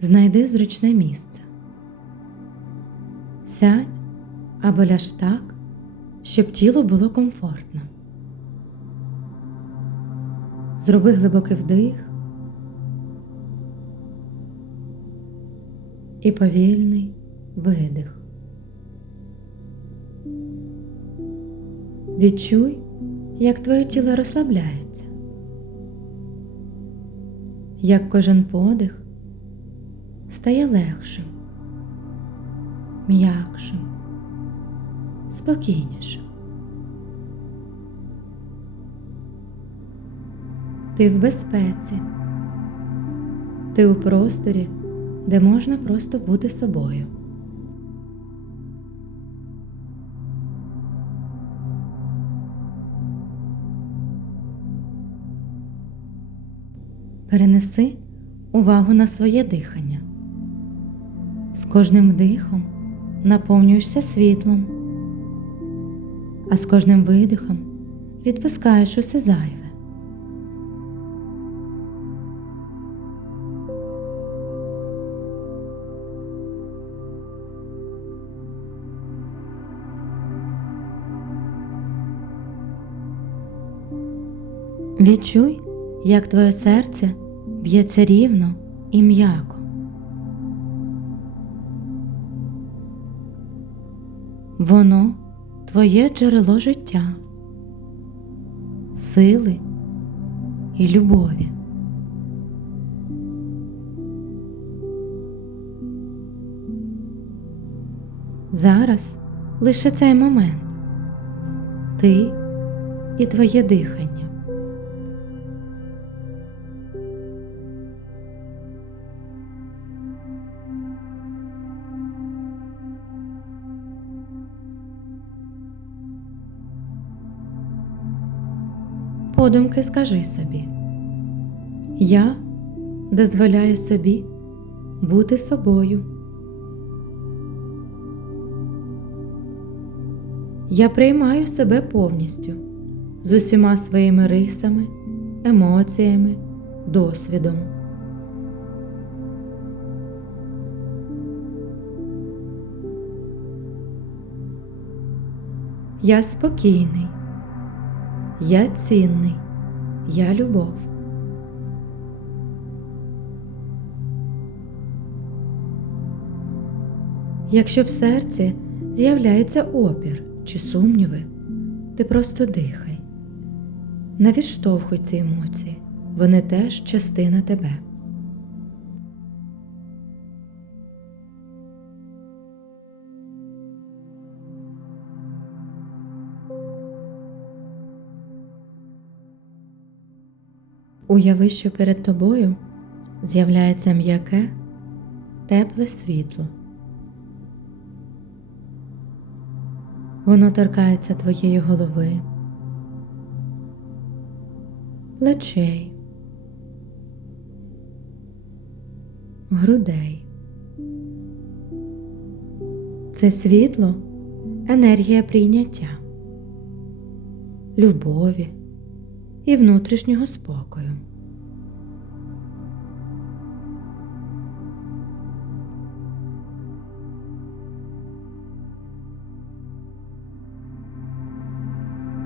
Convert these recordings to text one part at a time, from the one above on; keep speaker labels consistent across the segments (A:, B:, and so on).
A: Знайди зручне місце. Сядь або ляж так, щоб тіло було комфортно. Зроби глибокий вдих і повільний видих. Відчуй, як твоє тіло розслабляється, як кожен подих стає легшим, м'якшим, спокійнішим. Ти в безпеці, ти у просторі, де можна просто бути собою. Перенеси увагу на своє дихання. Кожним вдихом наповнюєшся світлом, а з кожним видихом відпускаєш усе зайве. Відчуй, як твоє серце б'ється рівно і м'яко. Воно твоє джерело життя, сили і любові. Зараз лише цей момент ти і твоє дихання. Подумки скажи собі, я дозволяю собі бути собою. Я приймаю себе повністю з усіма своїми рисами, емоціями, досвідом. Я спокійний. Я цінний, я любов. Якщо в серці з'являється опір чи сумніви, ти просто дихай. Не ці емоції, вони теж частина тебе. Уяви, що перед тобою з'являється м'яке, тепле світло. Воно торкається твоєї голови, плечей, грудей. Це світло енергія прийняття, любові і внутрішнього спокою.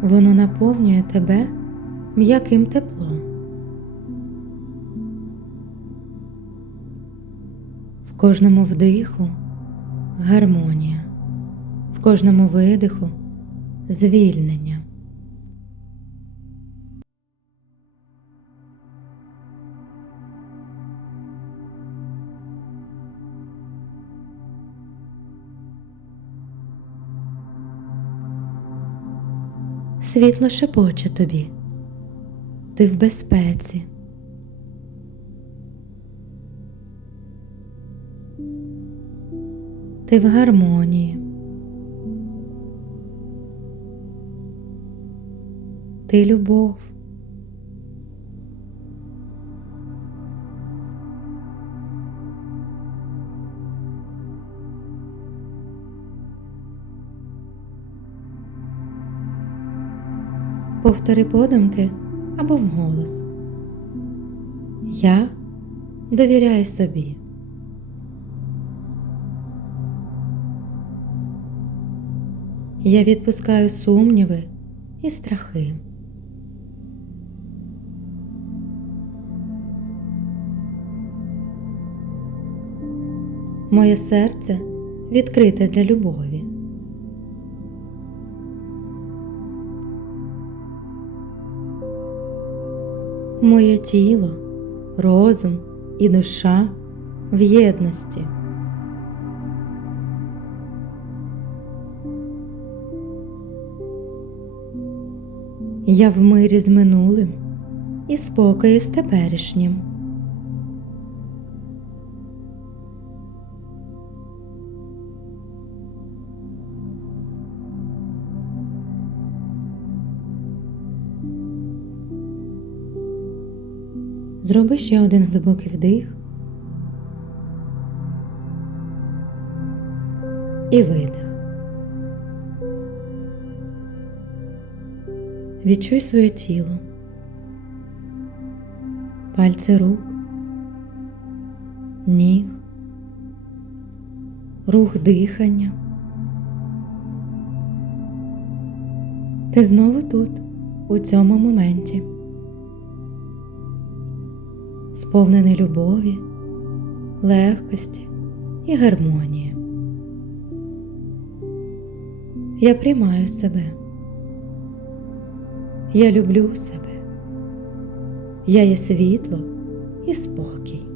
A: Воно наповнює тебе м'яким теплом. В кожному вдиху гармонія, в кожному видиху звільнення. Світло шепоче тобі. Ти в безпеці. Ти в гармонії. Ти любов. повтори подумки або вголос. Я довіряю собі. Я відпускаю сумніви і страхи. Моє серце відкрите для любові. Моє тіло, розум і душа в єдності. Я в мирі з минулим і спокої з теперішнім. Зроби ще один глибокий вдих. І видих. Відчуй своє тіло, пальці рук, ніг, рух дихання. Ти знову тут, у цьому моменті, сповнений любові, легкості і гармонії. Я приймаю себе. Я люблю себе. Я є світло і спокій.